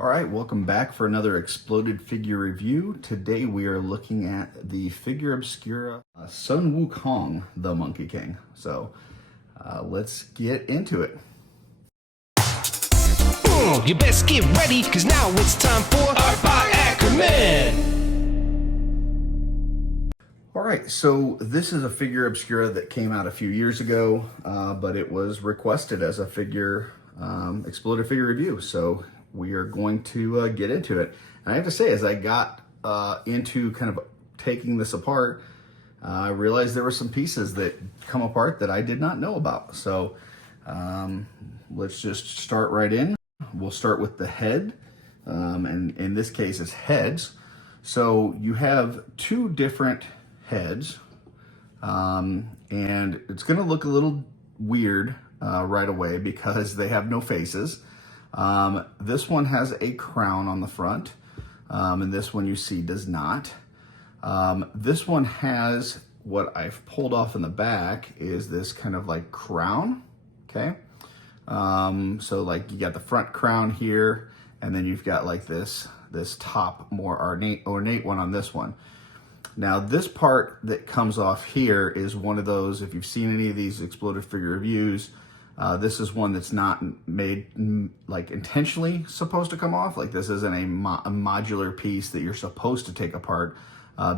All right, welcome back for another exploded figure review. Today we are looking at the Figura Obscura Sun Wukong, the Monkey King. So let's get into it. You best get ready, cause now it's time for Art by Akerman. All right, so this is a Figura Obscura that came out a few years ago, but it was requested as a figure exploded figure review. So we are going to get into it. And I have to say, as I got into kind of taking this apart, I realized there were some pieces that come apart that I did not know about. So let's just start right in. We'll start with the head, and in this case it's heads. So you have two different heads, and it's gonna look a little weird right away because they have no faces. This one has a crown on the front, and this one you see does not. This one has what I've pulled off in the back is this kind of like crown, okay? So like you got the front crown here, and then you've got like this top more ornate one on this one. Now this part that comes off here is one of those, if you've seen any of these exploded figure reviews, this is one that's not made like intentionally supposed to come off. Like this isn't a modular piece that you're supposed to take apart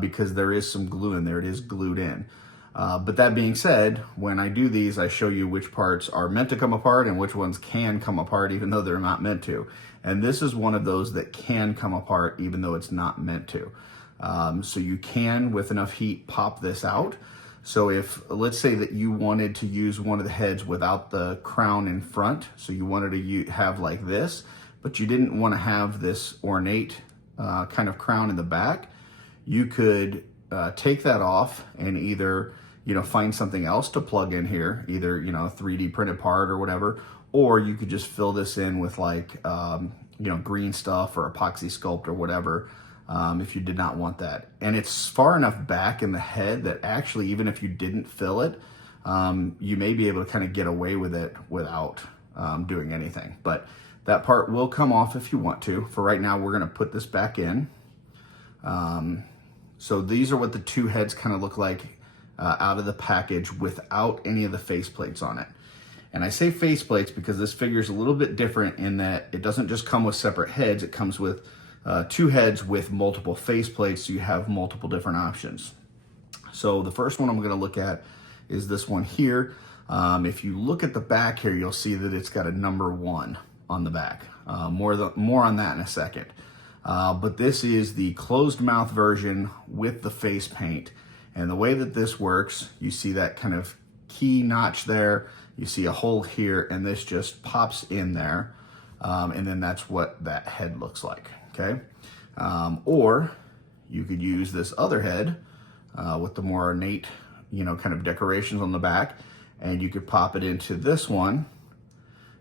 because there is some glue in there. It is glued in. But that being said, when I do these, I show you which parts are meant to come apart and which ones can come apart even though they're not meant to. And this is one of those that can come apart even though it's not meant to. So you can, with enough heat, pop this out. So if, let's say that you wanted to use one of the heads without the crown in front, so you wanted to have like this, but you didn't want to have this ornate kind of crown in the back, you could take that off and either, find something else to plug in here, either, a 3D printed part or whatever, or you could just fill this in with like, green stuff or epoxy sculpt or whatever. If you did not want that. And it's far enough back in the head that actually, even if you didn't fill it, you may be able to kind of get away with it without doing anything. But that part will come off if you want to. For right now, we're gonna put this back in. So these are what the two heads kind of look like out of the package without any of the faceplates on it. And I say faceplates because this figure is a little bit different in that it doesn't just come with separate heads, it comes with two heads with multiple faceplates, so you have multiple different options. So the first one I'm going to look at is this one here. If you look at the back here, you'll see that it's got a number 1 on the back. More on that in a second. But this is the closed mouth version with the face paint. And the way that this works, you see that kind of key notch there. You see a hole here, and this just pops in there. And then that's what that head looks like. Okay, or you could use this other head with the more ornate, kind of decorations on the back, and you could pop it into this one,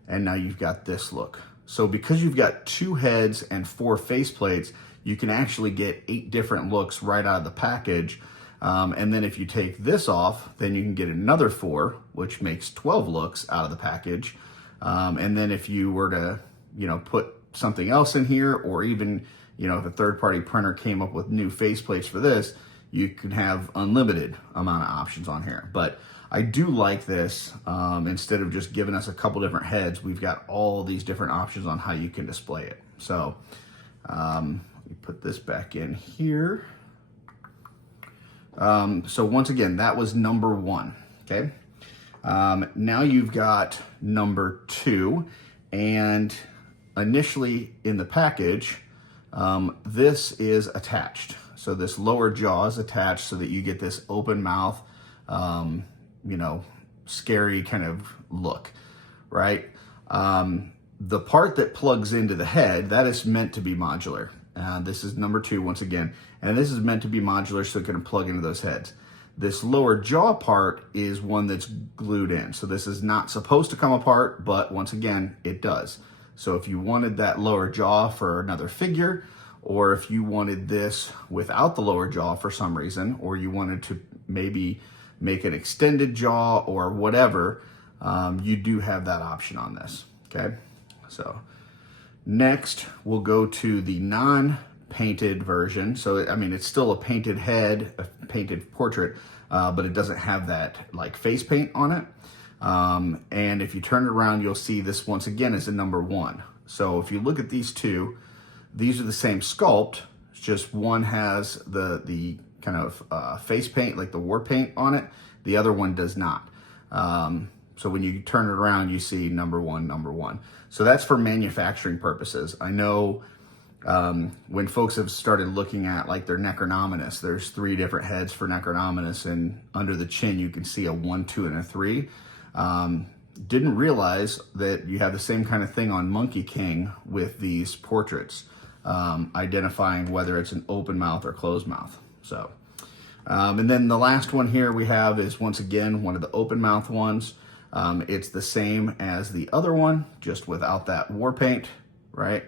and now you've got this look. So because you've got two heads and 4 faceplates, you can actually get 8 different looks right out of the package. And then if you take this off, then you can get another 4, which makes 12 looks out of the package. And then if you were to, put something else in here, or even, if a third-party printer came up with new faceplates for this, you can have unlimited amount of options on here. But I do like this. Instead of just giving us a couple different heads, we've got all these different options on how you can display it. So let me put this back in here. So once again, that was number 1, okay? Now you've got number 2, and initially in the package, this is attached. So this lower jaw is attached so that you get this open mouth, scary kind of look, right? The part that plugs into the head, that is meant to be modular. This is number 2 once again, and this is meant to be modular so it can plug into those heads. This lower jaw part is one that's glued in. So this is not supposed to come apart, but once again, it does. So if you wanted that lower jaw for another figure, or if you wanted this without the lower jaw for some reason, or you wanted to maybe make an extended jaw or whatever, you do have that option on this, okay? So Next, we'll go to the non-painted version. So, I mean, it's still a painted head, a painted portrait, but it doesn't have that like face paint on it. And if you turn it around, you'll see this once again is a number 1. So if you look at these two, these are the same sculpt. It's just one has the kind of face paint, like the war paint on it. The other one does not. So when you turn it around, you see number 1, number 1. So that's for manufacturing purposes. I know when folks have started looking at like their Necronominus, there's 3 different heads for Necronominus, and under the chin you can see a 1, 2, and a 3. Didn't realize that you have the same kind of thing on Monkey King with these portraits, identifying whether it's an open mouth or closed mouth. So, and then the last one here we have is once again one of the open mouth ones. It's the same as the other one, just without that war paint, right?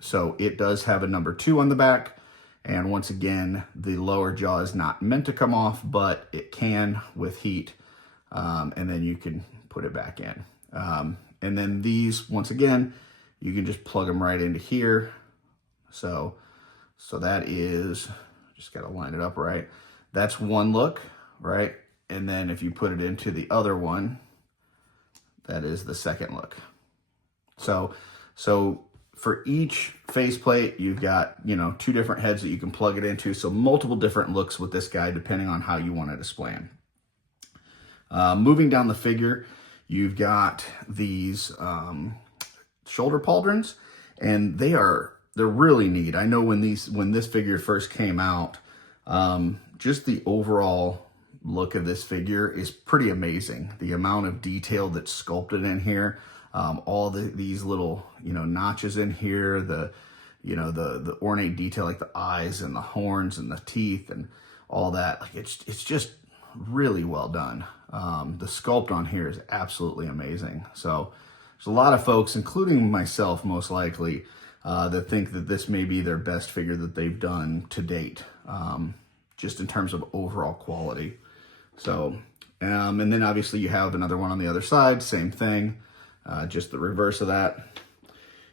So it does have a number 2 on the back. And once again, the lower jaw is not meant to come off, but it can with heat. And then you can put it back in. And then these, once again, you can just plug them right into here. So that is, just got to line it up right. That's one look, right? And then if you put it into the other one, that is the second look. So for each faceplate, you've got, 2 different heads that you can plug it into. So multiple different looks with this guy, depending on how you want to display him. Moving down the figure, you've got these shoulder pauldrons, and they're really neat. I know when this figure first came out, just the overall look of this figure is pretty amazing. The amount of detail that's sculpted in here, all these little notches in here, the ornate detail like the eyes and the horns and the teeth and all that. Like it's just really well done. The sculpt on here is absolutely amazing. So there's a lot of folks, including myself most likely, that think that this may be their best figure that they've done to date, just in terms of overall quality. So, and then obviously you have another one on the other side, same thing, just the reverse of that.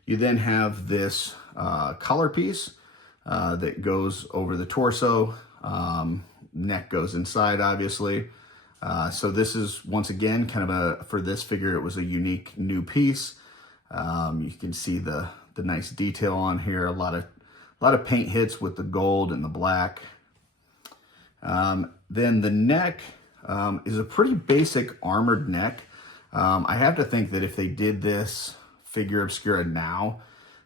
You then have this collar piece that goes over the torso. Neck goes inside, obviously. So this is, once again, kind of for this figure, it was a unique new piece. You can see the nice detail on here, a lot of paint hits with the gold and the black. Then the neck is a pretty basic armored neck. I have to think that if they did this Figura Obscura now,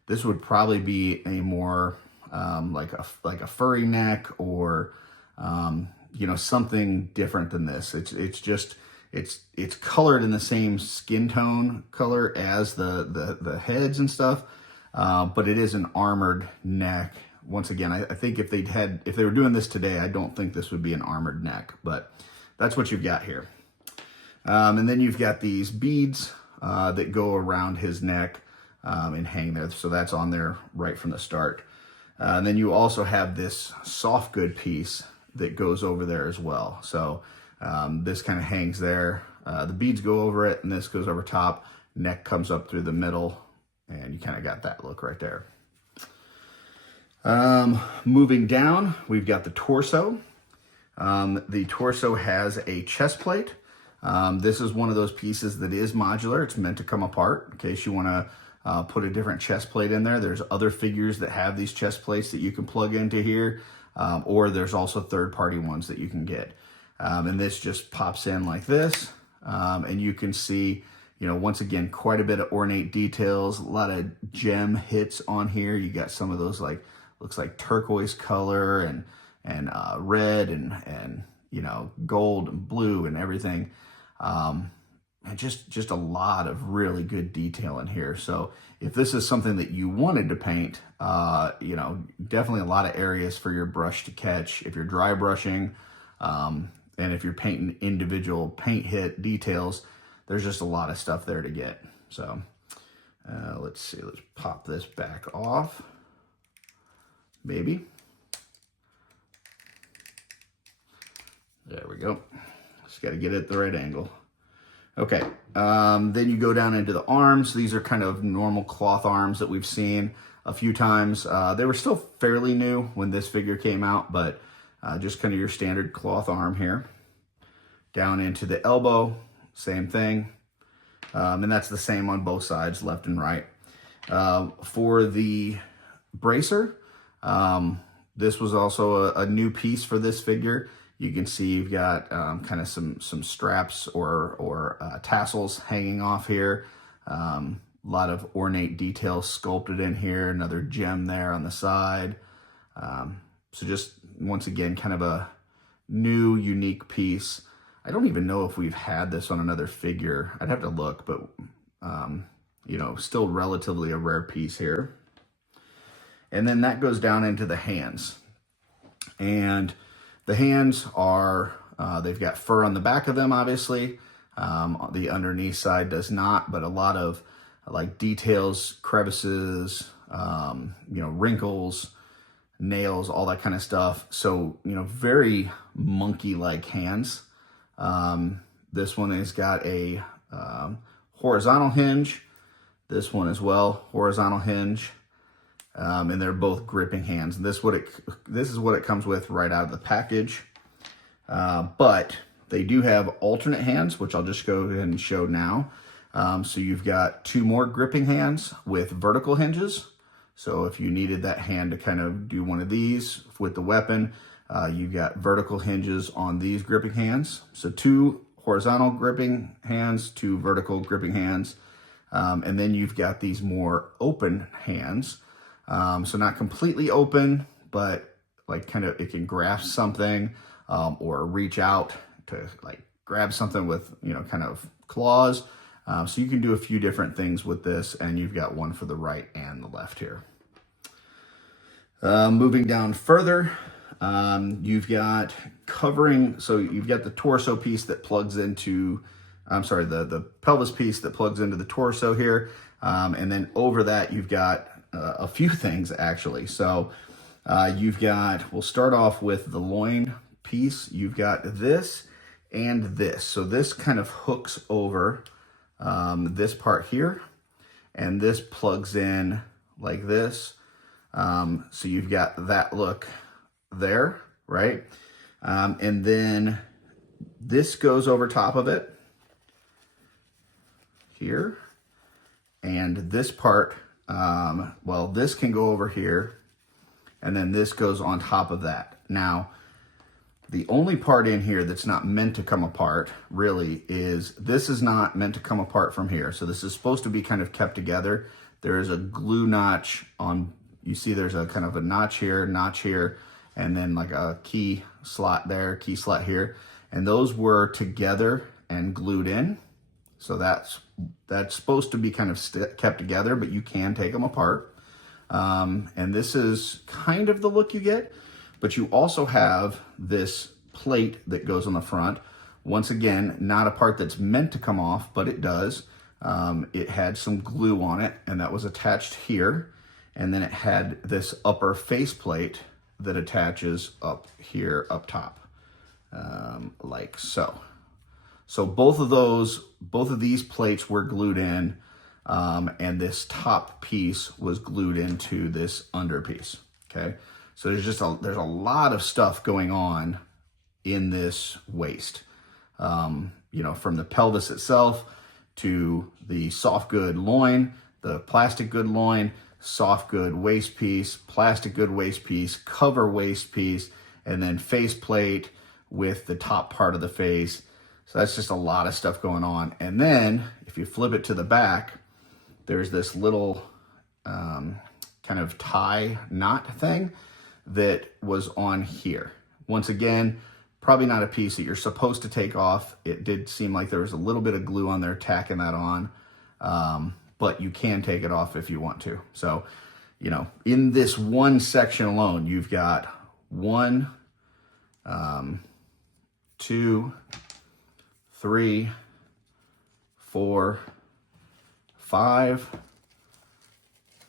this would probably be a more like a furry neck, or something different than this. It's colored in the same skin tone color as the heads and stuff, but it is an armored neck. Once again, I think if they were doing this today, I don't think this would be an armored neck, but that's what you've got here. And then you've got these beads that go around his neck and hang there. So that's on there right from the start. And then you also have this soft good piece that goes over there as well. So this kind of hangs there. The beads go over it, and this goes over top. Neck comes up through the middle, and you kind of got that look right there. Moving down, we've got the torso. The torso has a chest plate. This is one of those pieces that is modular. It's meant to come apart in case you want to put a different chest plate in there. There's other figures that have these chest plates that you can plug into here, or there's also third-party ones that you can get. And this just pops in like this, and you can see, once again, quite a bit of ornate details, a lot of gem hits on here. You got some of those looks like turquoise color and red and gold and blue and everything. And just a lot of really good detail in here. So if this is something that you wanted to paint, definitely a lot of areas for your brush to catch. If you're dry brushing, and if you're painting individual paint hit details, there's just a lot of stuff there to get. So let's see, let's pop this back off, maybe. There we go. Just got to get it at the right angle. Okay, then you go down into the arms. These are kind of normal cloth arms that we've seen a few times. They were still fairly new when this figure came out, but just kind of your standard cloth arm here. Down into the elbow, same thing. And that's the same on both sides, left and right. For the bracer, this was also a new piece for this figure. You can see you've got kind of some straps or tassels hanging off here. A lot of ornate details sculpted in here. Another gem there on the side. So just, once again, kind of a new, unique piece. I don't even know if we've had this on another figure. I'd have to look, but, you know, still relatively a rare piece here. And then that goes down into the hands. And the hands are, they've got fur on the back of them, obviously. The underneath side does not, but a lot of like details, crevices, you know, wrinkles, nails, all that kind of stuff. So, you know, very monkey-like hands. This one has got a horizontal hinge. This one as well, horizontal hinge. And they're both gripping hands. And this is what it comes with right out of the package. But they do have alternate hands, which I'll just go ahead and show now. So you've got 2 more gripping hands with vertical hinges. So if you needed that hand to kind of do one of these with the weapon, you've got vertical hinges on these gripping hands. So 2 horizontal gripping hands, 2 vertical gripping hands. And then you've got these more open hands. So not completely open, but like kind of, it can grasp something, or reach out to like grab something with, you know, kind of claws. So you can do a few different things with this, and you've got one for the right and the left here. Moving down further, you've got covering, so you've got the torso piece that plugs into, the pelvis piece that plugs into the torso here. And then over that, you've got a few things actually. So you've got, we'll start off with the loin piece. You've got this and this. So this kind of hooks over this part here, and this plugs in like this. So you've got that look there, right? And then this goes over top of it here. And this part, well, this can go over here, and then this goes on top of that. Now, the only part in here that's not meant to come apart, really, is this is not meant to come apart from here. So this is supposed to be kind of kept together. There is a glue notch on, you see there's a kind of a notch here, and then like a key slot there, key slot here. And those were together and glued in. So that's supposed to be kind of kept together, but you can take them apart. And this is kind of the look you get, but you also have this plate that goes on the front. Once again, not a part that's meant to come off, but it does. It had some glue on it, and that was attached here. And then it had this upper face plate that attaches up here, up top, like so. So both of these plates were glued in, and this top piece was glued into this under piece, okay? So there's a lot of stuff going on in this waist, you know, from the pelvis itself to the soft good loin, the plastic good loin, soft good waist piece, plastic good waist piece, cover waist piece, and then face plate with the top part of the face. So that's just a lot of stuff going on. And then if you flip it to the back, there's this little kind of tie knot thing that was on here. Once again, probably not a piece that you're supposed to take off. It did seem like there was a little bit of glue on there tacking that on, but you can take it off if you want to. So, you know, in this one section alone, you've got 1, 2, 3, 4, 5,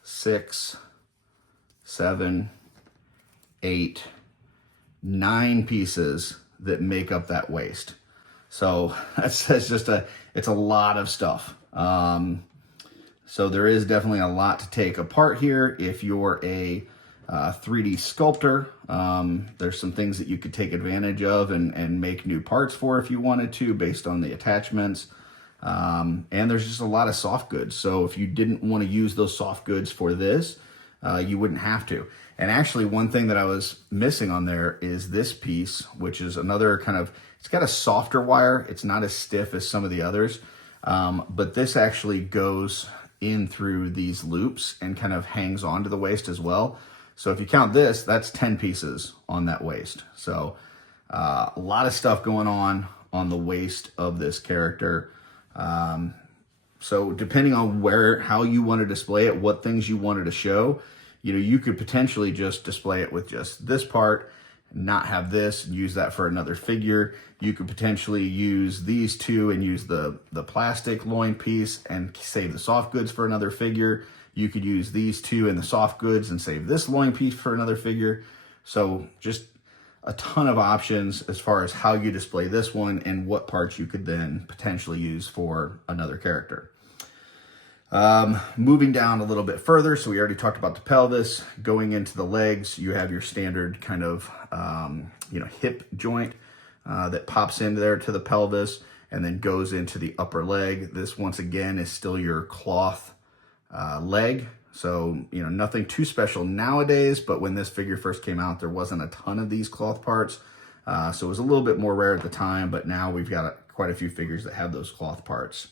6, 7, 8, 9 pieces that make up that waist. So that's just it's a lot of stuff. So there is definitely a lot to take apart here. If you're a 3D sculptor, there's some things that you could take advantage of and make new parts for if you wanted to, based on the attachments. And there's just a lot of soft goods. So if you didn't want to use those soft goods for this, you wouldn't have to. And actually, one thing that I was missing on there is this piece, which is another kind of, it's got a softer wire. It's not as stiff as some of the others, but this actually goes in through these loops and kind of hangs onto the waist as well. So if you count this, that's 10 pieces on that waist. So a lot of stuff going on the waist of this character. So depending on how you want to display it, what things you wanted to show, you could potentially just display it with just this part, not have this, and use that for another figure. You could potentially use these two and use the plastic loin piece and save the soft goods for another figure. You could use these two and the soft goods and save this loin piece for another figure. So just a ton of options as far as how you display this one and what parts you could then potentially use for another character. Moving down a little bit further, so we already talked about the pelvis. Going into the legs, you have your standard kind of hip joint that pops into there to the pelvis and then goes into the upper leg. This, once again, is still your cloth leg. So, nothing too special nowadays, but when this figure first came out, there wasn't a ton of these cloth parts. So it was a little bit more rare at the time, but now we've got quite a few figures that have those cloth parts.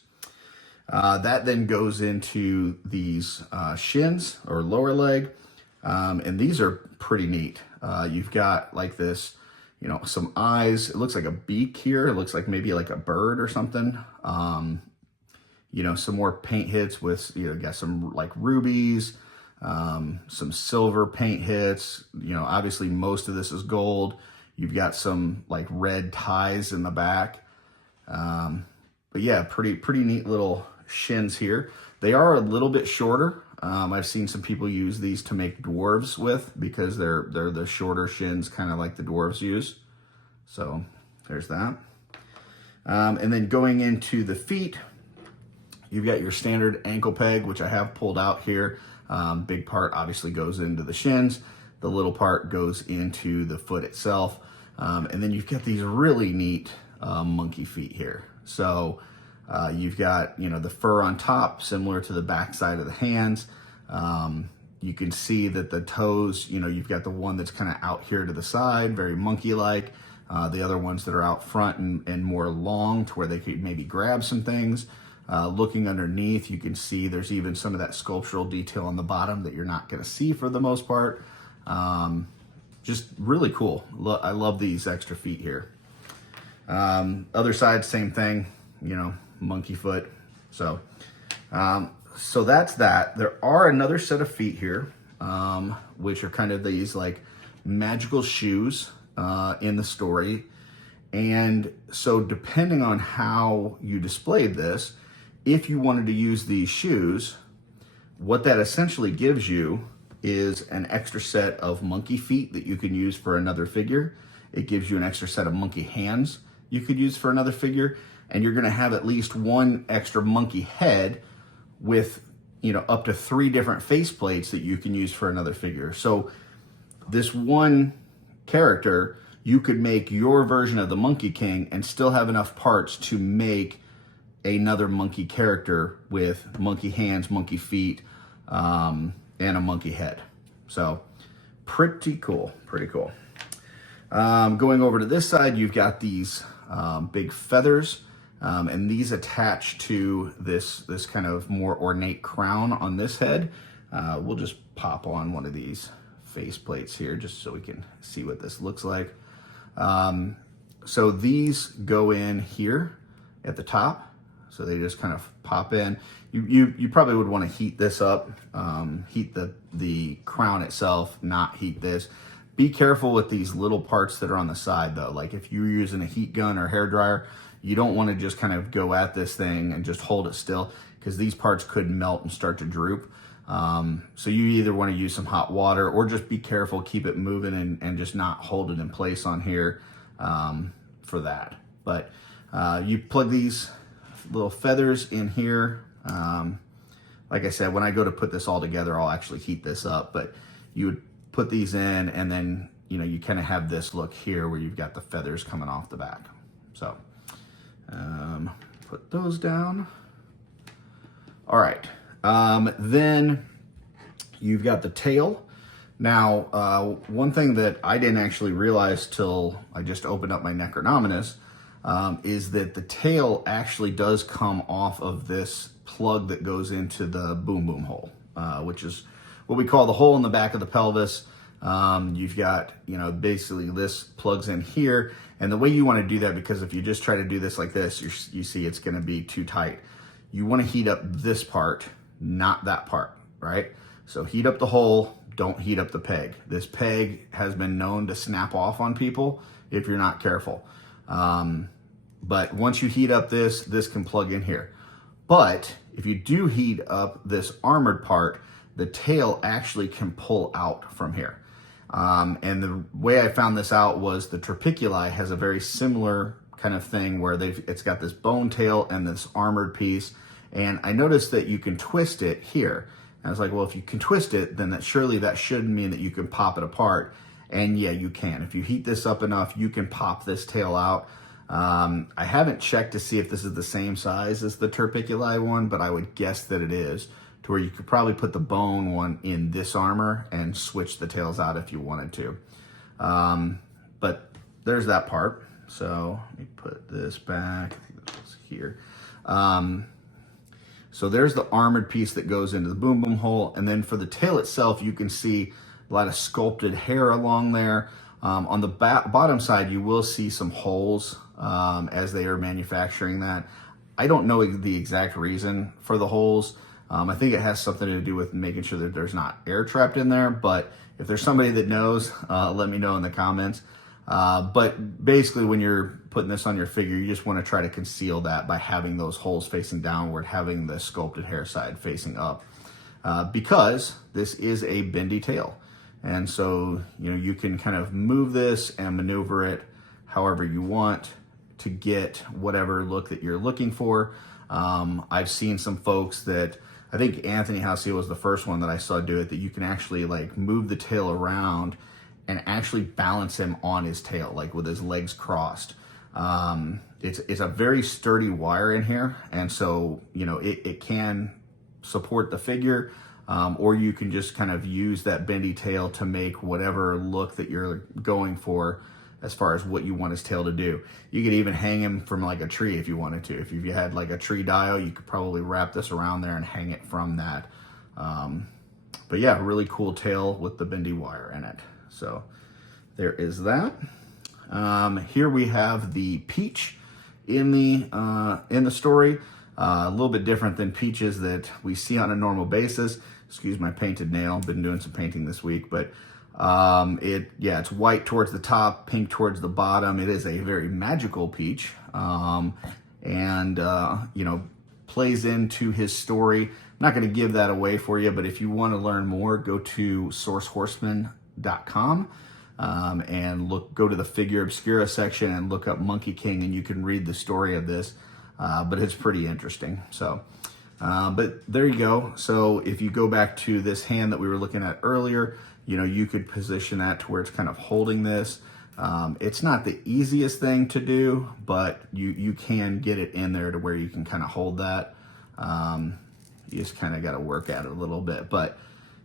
That then goes into these shins or lower leg, and these are pretty neat. You've got like this, some eyes. It looks like a beak here. It looks like maybe like a bird or something. Some more paint hits with, got some like rubies, some silver paint hits. Obviously most of this is gold. You've got some like red ties in the back. But yeah, pretty neat little shins here. They are a little bit shorter. I've seen some people use these to make dwarves with, because they're the shorter shins, kind of like the dwarves use. So there's that. And then going into the feet, you've got your standard ankle peg, which I have pulled out here. Big part obviously goes into the shins. The little part goes into the foot itself. And then you've got these really neat monkey feet here. So you've got, the fur on top, similar to the back side of the hands. You can see that the toes, you've got the one that's kind of out here to the side, very monkey-like. The other ones that are out front and more long, to where they could maybe grab some things. Looking underneath, you can see there's even some of that sculptural detail on the bottom that you're not going to see for the most part. Just really cool. I love these extra feet here. Other side, same thing, monkey foot. So that's that. There are another set of feet here, which are kind of these like magical shoes in the story. And so depending on how you displayed this, if you wanted to use these shoes, what that essentially gives you is an extra set of monkey feet that you can use for another figure. It gives you an extra set of monkey hands you could use for another figure. And you're gonna have at least one extra monkey head with, up to 3 different face plates that you can use for another figure. So this one character, you could make your version of the Monkey King and still have enough parts to make another monkey character with monkey hands, monkey feet, and a monkey head. So pretty cool. Going over to this side, you've got these big feathers, and these attach to this kind of more ornate crown on this head. We'll just pop on one of these face plates here just so we can see what this looks like. So these go in here at the top. So they just kind of pop in. You probably would want to heat this up, heat the crown itself, not heat this. Be careful with these little parts that are on the side though. Like if you're using a heat gun or hair dryer, you don't want to just kind of go at this thing and just hold it still, because these parts could melt and start to droop. So you either want to use some hot water or just be careful, keep it moving and just not hold it in place on here for that. But You plug these little feathers in here. Like I said, when I go to put this all together, I'll actually heat this up, but you would put these in, and then, you know, you kind of have this look here where you've got the feathers coming off the back. So put those down. All right. Then you've got the tail. Now, one thing that I didn't actually realize till I just opened up my Necronominus is that the tail actually does come off of this plug that goes into the boom boom hole, which is what we call the hole in the back of the pelvis. You've got, you know, basically this plugs in here, and the way you want to do that, because if you just try to do this like this, you see it's going to be too tight. You want to heat up this part, not that part, right? So heat up the hole, don't heat up the peg. This peg has been known to snap off on people if you're not careful. But once you heat up this can plug in here. But if you do heat up this armored part, the tail actually can pull out from here. And the way I found this out was the Trapiculi has a very similar kind of thing where it's got this bone tail and this armored piece. And I noticed that you can twist it here. And I was like, well, if you can twist it, then surely that should mean that you can pop it apart. And yeah, you can. If you heat this up enough, you can pop this tail out. I haven't checked to see if this is the same size as the Trapiculi one, but I would guess that it is, to where you could probably put the bone one in this armor and switch the tails out if you wanted to. But there's that part. So let me put this back. I think this was here. So there's the armored piece that goes into the boom boom hole. And then for the tail itself, you can see a lot of sculpted hair along there. On the bottom side, you will see some holes as they are manufacturing that. I don't know the exact reason for the holes. I think it has something to do with making sure that there's not air trapped in there. But if there's somebody that knows, let me know in the comments. But basically, when you're putting this on your figure, you just want to try to conceal that by having those holes facing downward, having the sculpted hair side facing up, because this is a bendy tail. And so, you know, you can kind of move this and maneuver it however you want to get whatever look that you're looking for. I've seen some folks that, I think Anthony Housea was the first one that I saw do it, that you can actually like move the tail around and actually balance him on his tail, like with his legs crossed. It's a very sturdy wire in here. And so, you know, it can support the figure. Or you can just kind of use that bendy tail to make whatever look that you're going for as far as what you want his tail to do. You could even hang him from like a tree if you wanted to. If you had like a tree dial, you could probably wrap this around there and hang it from that. But yeah, really cool tail with the bendy wire in it. So there is that. Here we have the Peach in the story. A little bit different than peaches that we see on a normal basis. Excuse my painted nail. Been doing some painting this week, but it's white towards the top, pink towards the bottom. It is a very magical peach, and you know, plays into his story. I'm not going to give that away for you, but if you want to learn more, go to sourcehorseman.com and go to the Figura Obscura section and look up Monkey King, and you can read the story of this. But it's pretty interesting. So, but there you go. So if you go back to this hand that we were looking at earlier, you know, you could position that to where it's kind of holding this. It's not the easiest thing to do, but you can get it in there to where you can kind of hold that. You just kind of got to work at it a little bit, but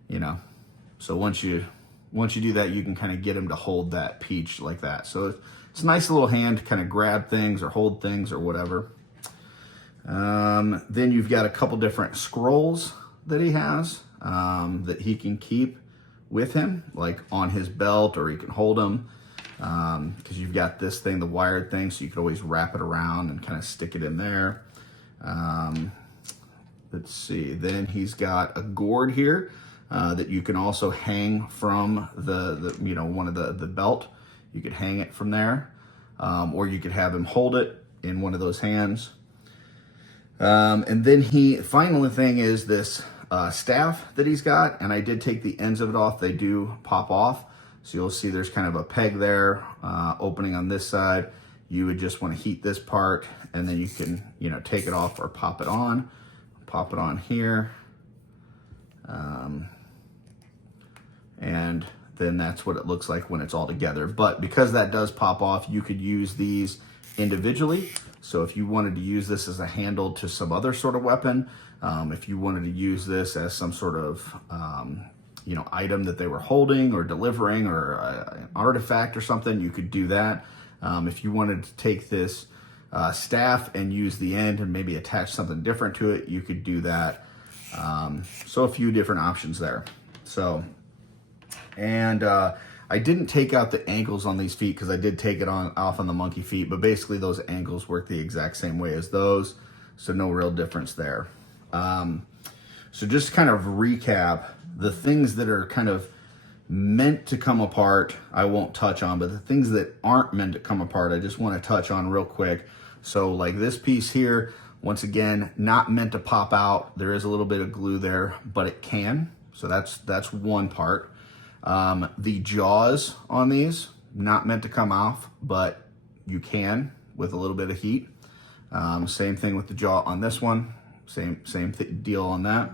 you know, so once you do that, you can kind of get him to hold that peach like that. So it's a nice little hand to kind of grab things or hold things or whatever. Then you've got a couple different scrolls that he has, that he can keep with him, like on his belt, or he can hold them. Cause you've got this thing, the wired thing, so you can always wrap it around and kind of stick it in there. Let's see, then he's got a gourd here, that you can also hang from the you know, one of the belt. You could hang it from there, or you could have him hold it in one of those hands. And then final thing is this staff that he's got, and I did take the ends of it off. They do pop off, so you'll see there's kind of a peg there, opening on this side. you would just want to heat this part, and then you can, you know, take it off or pop it on. Pop it on here. And then that's what it looks like when it's all together. But because that does pop off, you could use these individually. So if you wanted to use this as a handle to some other sort of weapon, if you wanted to use this as some sort of, you know, item that they were holding or delivering, or an artifact or something, you could do that. If you wanted to take this staff and use the end and maybe attach something different to it, you could do that. So a few different options there. So, and I didn't take out the ankles on these feet because I did take it off on the monkey feet, but basically those ankles work the exact same way as those, so no real difference there. So just kind of recap, the things that are kind of meant to come apart, I won't touch on, but the things that aren't meant to come apart, I just want to touch on real quick. So like this piece here, once again, not meant to pop out. There is a little bit of glue there, but it can. So that's one part. The jaws on these, not meant to come off, but you can with a little bit of heat. Same thing with the jaw on this one. Same deal on that.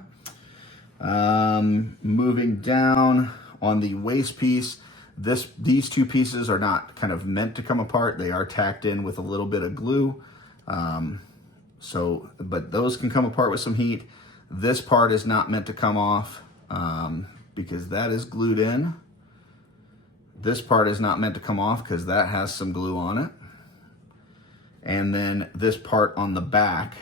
Moving down on the waist piece, these two pieces are not kind of meant to come apart. They are tacked in with a little bit of glue. But those can come apart with some heat. This part is not meant to come off because that is glued in. This part is not meant to come off because that has some glue on it. And then this part on the back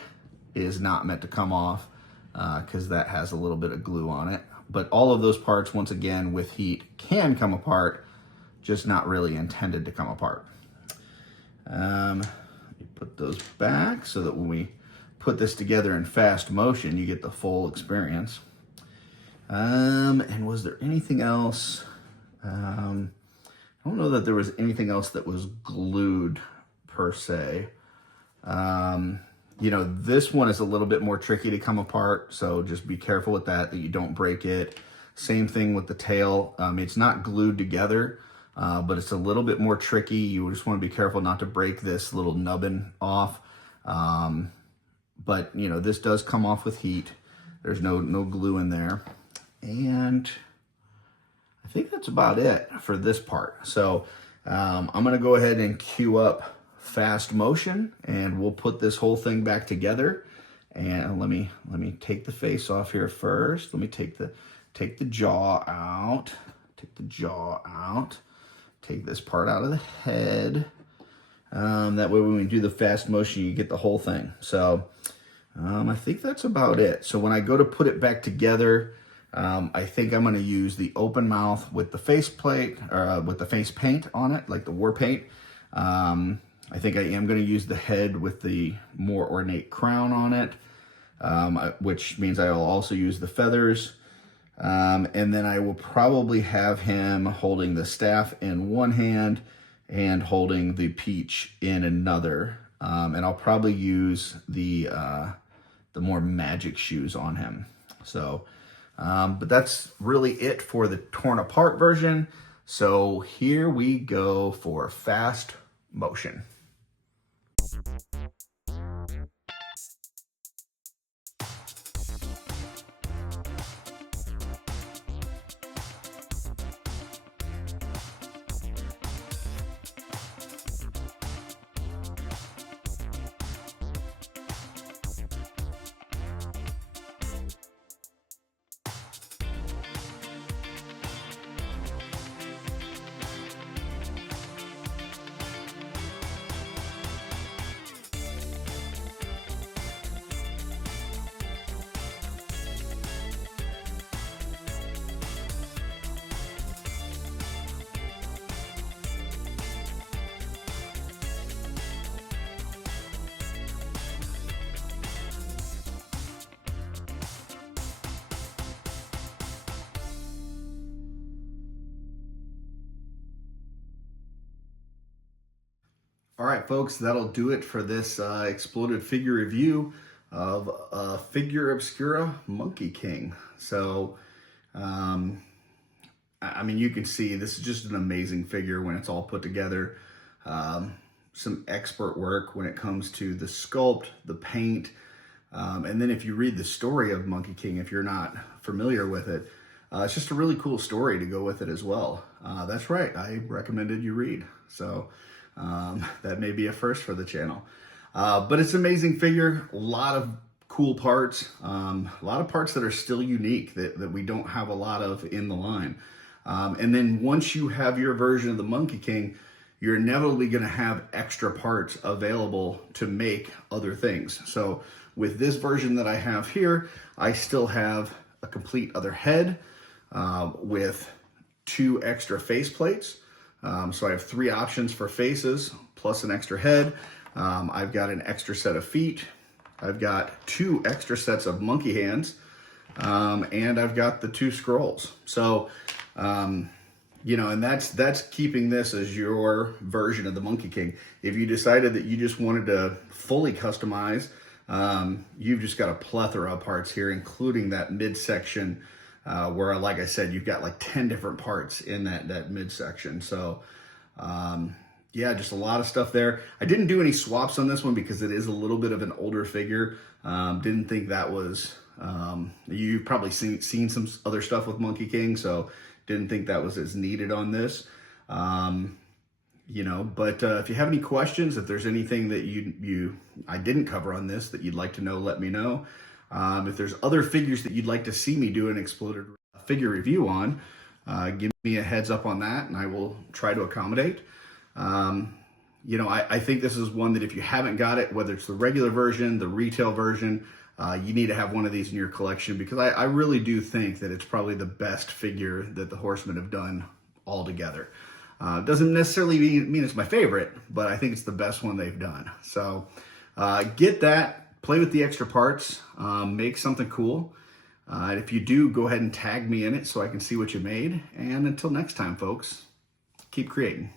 is not meant to come off because that has a little bit of glue on it. But all of those parts, once again, with heat can come apart, just not really intended to come apart. Let me put those back so that when we put this together in fast motion, you get the full experience. And was there anything else? I don't know that there was anything else that was glued per se. You know, this one is a little bit more tricky to come apart, so just be careful with that you don't break it. Same thing with the tail. It's not glued together, but it's a little bit more tricky. You just want to be careful not to break this little nubbin off. But, you know, this does come off with heat. There's no glue in there. And I think that's about it for this part. So I'm going to go ahead and cue up fast motion, and we'll put this whole thing back together. And let me take the face off here first. Let me take the jaw out. Take the jaw out. Take this part out of the head. That way when we do the fast motion, you get the whole thing. So I think that's about it. So when I go to put it back together, I think I'm going to use the open mouth with the face plate, or with the face paint on it, like the war paint. I think I am going to use the head with the more ornate crown on it, which means I will also use the feathers. And then I will probably have him holding the staff in one hand and holding the peach in another. And I'll probably use the more magic shoes on him. So, but that's really it for the torn apart version. So here we go for fast motion. All right, folks, that'll do it for this exploded figure review of Figura Obscura Monkey King. So, I mean, you can see this is just an amazing figure when it's all put together. some expert work when it comes to the sculpt, the paint, and then if you read the story of Monkey King, if you're not familiar with it, it's just a really cool story to go with it as well. That's right, I recommended you read. So that may be a first for the channel. But it's an amazing figure, a lot of cool parts, a lot of parts that are still unique that we don't have a lot of in the line. And then once you have your version of the Monkey King, you're inevitably going to have extra parts available to make other things. So with this version that I have here, I still have a complete other head with 2 extra face plates. So I have 3 options for faces plus an extra head. I've got an extra set of feet. I've got 2 extra sets of monkey hands. And I've got the 2 scrolls. So, you know, and that's keeping this as your version of the Monkey King. If you decided that you just wanted to fully customize, you've just got a plethora of parts here, including that midsection, where, like I said, you've got like 10 different parts in that midsection. So, yeah, just a lot of stuff there. I didn't do any swaps on this one because it is a little bit of an older figure. Didn't think that was, you've probably seen some other stuff with Monkey King, so didn't think that was as needed on this. You know, but if you have any questions, if there's anything that I didn't cover on this that you'd like to know, let me know. If there's other figures that you'd like to see me do an exploded figure review on, give me a heads up on that and I will try to accommodate. You know, I think this is one that if you haven't got it, whether it's the regular version, the retail version, you need to have one of these in your collection, because I really do think that it's probably the best figure that the Horsemen have done all together. Doesn't necessarily mean it's my favorite, but I think it's the best one they've done. So get that, play with the extra parts, make something cool. And if you do, go ahead and tag me in it so I can see what you made. And until next time, folks, keep creating.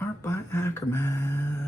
Art by Akerman.